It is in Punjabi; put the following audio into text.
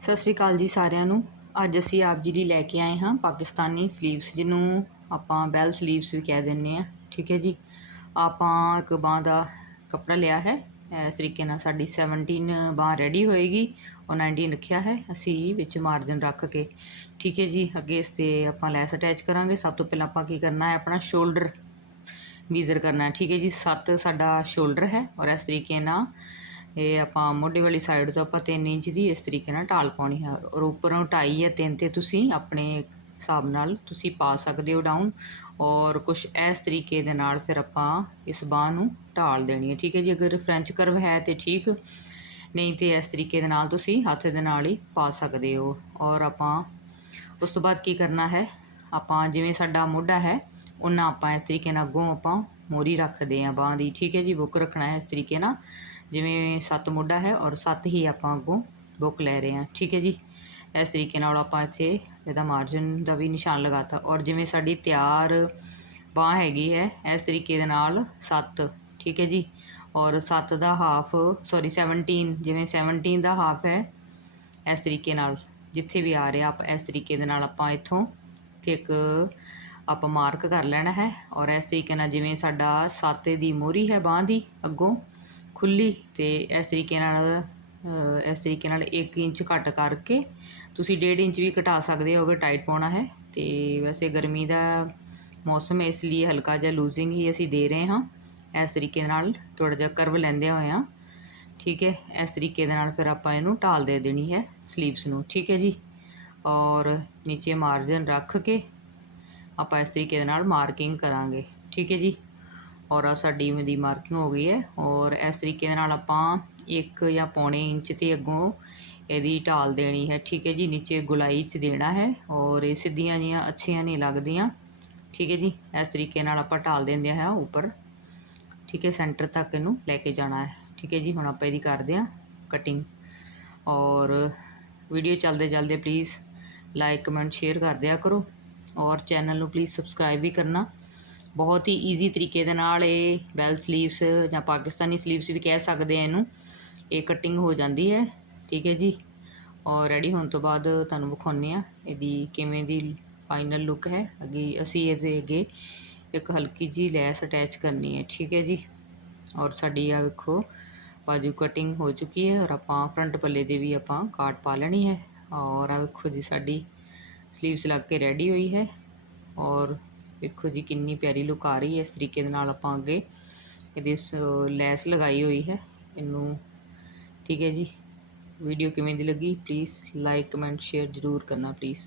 ਸਤਿ ਸ਼੍ਰੀ ਅਕਾਲ ਜੀ ਸਾਰਿਆਂ ਨੂੰ। ਅੱਜ ਅਸੀਂ ਆਪ ਜੀ ਲਈ ਲੈ ਕੇ ਆਏ ਹਾਂ ਪਾਕਿਸਤਾਨੀ ਸਲੀਵਸ ਜਿਹਨੂੰ ਆਪਾਂ ਬੈਲ ਸਲੀਵਸ ਵੀ ਕਹਿ ਦਿੰਦੇ ਆ ਠੀਕ ਹੈ ਜੀ। ਆਪਾਂ ਇੱਕ ਬਾਂਹ ਦਾ ਕੱਪੜਾ ਲਿਆ ਹੈ। ਇਸ ਤਰੀਕੇ ਨਾਲ ਸਾਡੀ 17 ਬਾਂਹ ਰੈਡੀ ਹੋਏਗੀ। ਔਰ 19 ਰੱਖਿਆ ਹੈ। ਅਸੀਂ ਵਿੱਚ ਮਾਰਜਨ ਰੱਖ ਕੇ। ਠੀਕ ਹੈ ਜੀ। ਅੱਗੇ ਇਸ ਤੇ ਆਪਾਂ ਲੈਸ ਅਟੈਚ ਕਰਾਂਗੇ। ਸਭ ਤੋਂ ਪਹਿਲਾਂ ਆਪਾਂ ਕੀ ਕਰਨਾ ਹੈ? ਆਪਣਾ ਸ਼ੋਲਡਰ ਵੀਜ਼ਰ ਕਰਨਾ ਠੀਕ ਹੈ ਜੀ। 7 ਸਾਡਾ ਸ਼ੋਲਡਰ ਹੈ। ਔਰ ਇਸ ਤਰੀਕੇ ਨਾਲ ਇਹ ਆਪਾਂ ਮੋਢੇ ਵਾਲੀ ਸਾਈਡ ਤੋਂ ਆਪਾਂ 3 ਇੰਚ ਦੀ ਇਸ ਤਰੀਕੇ ਨਾਲ ਢਾਲ ਪਾਉਣੀ ਹੈ ਔਰ ਉੱਪਰੋਂ 2.5 ਜਾਂ 3 ਤੇ ਤੁਸੀਂ ਆਪਣੇ ਹਿਸਾਬ ਨਾਲ ਤੁਸੀਂ ਪਾ ਸਕਦੇ ਹੋ ਡਾਊਨ ਔਰ ਕੁਝ ਇਸ ਤਰੀਕੇ ਦੇ ਨਾਲ ਫਿਰ ਆਪਾਂ ਇਸ ਬਾਹ ਨੂੰ ਢਾਲ ਦੇਣੀ ਹੈ ਠੀਕ ਹੈ ਜੀ, ਅਗਰ ਫ੍ਰੈਂਚ ਕਰਵ ਹੈ ਤੇ ਠੀਕ, ਨਹੀਂ ਤੇ ਇਸ ਤਰੀਕੇ ਦੇ ਨਾਲ ਤੁਸੀਂ ਹੱਥ ਦੇ ਨਾਲ ਹੀ ਪਾ ਸਕਦੇ ਹੋ। ਔਰ ਆਪਾਂ ਉਸ ਤੋਂ ਬਾਅਦ ਕੀ ਕਰਨਾ ਹੈ, ਆਪਾਂ ਜਿਵੇਂ ਸਾਡਾ ਮੋਢਾ ਹੈ, ਉਹਨਾਂ ਆਪਾਂ ਇਸ ਤਰੀਕੇ ਨਾਲ ਅੱਗੋਂ ਆਪਾਂ ਮੋਰੀ ਰੱਖਦੇ ਆਂ ਬਾਹ ਦੀ। ਠੀਕ ਹੈ ਜੀ, ਬੁੱਕ ਰੱਖਣਾ ਹੈ ਇਸ ਤਰੀਕੇ ਨਾਲ। ਜਿਵੇਂ ਸੱਤ ਮੋਢਾ ਹੈ ਔਰ ਸੱਤ ਹੀ ਆਪਾਂ ਅੱਗੋਂ ਬੁੱਕ ਲੈ ਰਹੇ ਹਾਂ। ਠੀਕ ਹੈ ਜੀ? ਇਸ ਤਰੀਕੇ ਨਾਲ ਆਪਾਂ ਇੱਥੇ ਇਹਦਾ ਮਾਰਜਨ ਦਾ ਵੀ ਨਿਸ਼ਾਨ ਲਗਾਤਾ। ਔਰ ਜਿਵੇਂ ਸਾਡੀ ਤਿਆਰ ਬਾਹ ਹੈਗੀ ਹੈ, ਇਸ ਤਰੀਕੇ ਦੇ ਨਾਲ 7 ਠੀਕ ਹੈ ਜੀ? ਔਰ 7 ਦਾ ਹਾਫ ਸੌਰੀ 17 ਜਿਵੇਂ 17 ਦਾ ਹਾਫ ਹੈ, ਇਸ ਤਰੀਕੇ ਨਾਲ ਜਿੱਥੇ ਵੀ ਆ ਰਿਹਾ, ਆਪਾਂ ਇਸ ਤਰੀਕੇ ਦੇ ਨਾਲ ਆਪਾਂ ਇੱਥੋਂ ਤੇ ਇੱਕ ਆਪਾਂ ਮਾਰਕ ਕਰ ਲੈਣਾ ਹੈ। ਔਰ ਇਸ ਤਰੀਕੇ ਨਾਲ ਜਿਵੇਂ ਸਾਡਾ 7 ਦੀ ਮੋਰੀ ਹੈ ਬਾਹ ਦੀ ਅੱਗੋਂ ਖੁੱਲੀ ਤੇ ਇਸ ਤਰੀਕੇ ਨਾਲ ਇਸ ਤਰੀਕੇ ਨਾਲ 1 ਇੰਚ ਘੱਟ ਕਰਕੇ ਤੁਸੀਂ 1.5 ਇੰਚ ਵੀ ਘਟਾ ਸਕਦੇ ਹੋ ਅਗਰ ਟਾਈਟ ਪਾਉਣਾ ਹੈ। ਤੇ ਵੈਸੇ ਗਰਮੀ ਦਾ ਮੌਸਮ ਹੈ ਇਸ ਲਈ ਹਲਕਾ ਜਿਹਾ ਲੂਜ਼ਿੰਗ ਹੀ ਅਸੀਂ ਦੇ ਰਹੇ ਹਾਂ। ਇਸ ਤਰੀਕੇ ਨਾਲ ਥੋੜਾ ਜਿਹਾ ਕਰਵ ਲੈਂਦੇ ਹੋਏ ਆ ਠੀਕ ਹੈ, ਇਸ ਤਰੀਕੇ ਦੇ ਨਾਲ ਫਿਰ ਆਪਾਂ ਇਹਨੂੰ ਢਾਲ ਦੇ ਦੇਣੀ ਹੈ ਸਲੀਵਸ ਨੂੰ। ਠੀਕ ਹੈ ਜੀ? ਔਰ ਨੀਚੇ ਮਾਰਜਨ ਰੱਖ ਕੇ ਆਪਾਂ ਇਸ ਤਰੀਕੇ ਦੇ ਨਾਲ ਮਾਰਕਿੰਗ ਕਰਾਂਗੇ। ਠੀਕ ਹੈ ਜੀ? ਔਰ ਆਹ ਸਾਡੀ ਦੀ ਮਾਰਕਿੰਗ ਹੋ ਗਈ ਹੈ। ਔਰ ਇਸ ਤਰੀਕੇ ਦੇ ਨਾਲ ਆਪਾਂ 1 ਜਾਂ ਪੌਣੇ ਇੰਚ ਤੇ ਅੱਗੋਂ ਇਹਦੀ ਢਾਲ ਦੇਣੀ ਹੈ। ਠੀਕ ਹੈ ਜੀ, ਨੀਚੇ ਗੁਲਾਈ ਚ ਦੇਣਾ ਹੈ ਔਰ ਇਹ ਸਿੱਧੀਆਂ ਜੀਆਂ ਅੱਛੀਆਂ ਨਹੀਂ ਲੱਗਦੀਆਂ। ਠੀਕ ਹੈ ਜੀ, ਇਸ ਤਰੀਕੇ ਨਾਲ ਆਪਾਂ ਢਾਲ ਦਿੰਦੇ ਹਾਂ ਉੱਪਰ। ਠੀਕ ਹੈ, ਸੈਂਟਰ ਤੱਕ ਇਹਨੂੰ ਲੈ ਕੇ ਜਾਣਾ ਹੈ। ਠੀਕ ਹੈ ਜੀ, ਹੁਣ ਆਪਾਂ ਇਹਦੀ ਕਰਦੇ ਹਾਂ ਕਟਿੰਗ। ਔਰ ਵੀਡੀਓ ਚੱਲਦੇ ਚੱਲਦੇ ਪਲੀਜ਼ ਲਾਈਕ ਕਮੈਂਟ ਸ਼ੇਅਰ ਕਰ ਦਿਆ ਕਰੋ। ਔਰ ਚੈਨਲ ਨੂੰ ਪਲੀਜ਼ ਸਬਸਕ੍ਰਾਈਬ ਵੀ ਕਰਨਾ। ਬਹੁਤ ਹੀ ਈਜ਼ੀ ਤਰੀਕੇ ਦੇ ਨਾਲ ਇਹ ਬੈਲ ਸਲੀਵਸ ਜਾਂ ਪਾਕਿਸਤਾਨੀ ਸਲੀਵਸ ਵੀ ਕਹਿ ਸਕਦੇ ਆ ਇਹਨੂੰ। ਇਹ ਕਟਿੰਗ ਹੋ ਜਾਂਦੀ ਹੈ, ਠੀਕ ਹੈ ਜੀ? ਔਰ ਰੈਡੀ ਹੋਣ ਤੋਂ ਬਾਅਦ ਤੁਹਾਨੂੰ ਵਿਖਾਉਂਦੇ ਆ ਇਹਦੀ ਕਿਵੇਂ ਦੀ ਫਾਈਨਲ ਲੁੱਕ ਹੈ। ਅੱਗੇ ਅਸੀਂ ਇਹਦੇ ਅੱਗੇ ਇੱਕ ਹਲਕੀ ਜੀ ਲੈਸ ਅਟੈਚ ਕਰਨੀ ਹੈ, ਠੀਕ ਹੈ ਜੀ? ਔਰ ਸਾਡੀ ਆ ਵੇਖੋ, ਬਾਜੂ ਕਟਿੰਗ ਹੋ ਚੁੱਕੀ ਹੈ ਔਰ ਆਪਾਂ ਫਰੰਟ ਪੱਲੇ ਦੇ ਵੀ ਆਪਾਂ ਕਾਟ ਪਾ ਲੈਣੀ ਹੈ। ਔਰ ਆ ਵੇਖੋ ਜੀ, ਸਾਡੀ ਸਲੀਵਸ ਲੱਗ ਕੇ ਰੈਡੀ ਹੋਈ ਹੈ। ਔਰ ਵੇਖੋ ਜੀ, ਕਿੰਨੀ ਪਿਆਰੀ ਲੁੱਕ ਆ ਰਹੀ ਹੈ। ਇਸ ਤਰੀਕੇ ਦੇ ਨਾਲ ਆਪਾਂ ਅੱਗੇ ਇਹਦੇ ਲੈਸ ਲਗਾਈ ਹੋਈ ਹੈ। ਇਹਨੂੰ ਠੀਕ ਹੈ ਜੀ। ਵੀਡੀਓ ਕਿਵੇਂ ਦੀ ਲੱਗੀ? ਪਲੀਜ਼ ਲਾਈਕ ਕਮੈਂਟ ਸ਼ੇਅਰ ਜ਼ਰੂਰ ਕਰਨਾ ਪਲੀਜ਼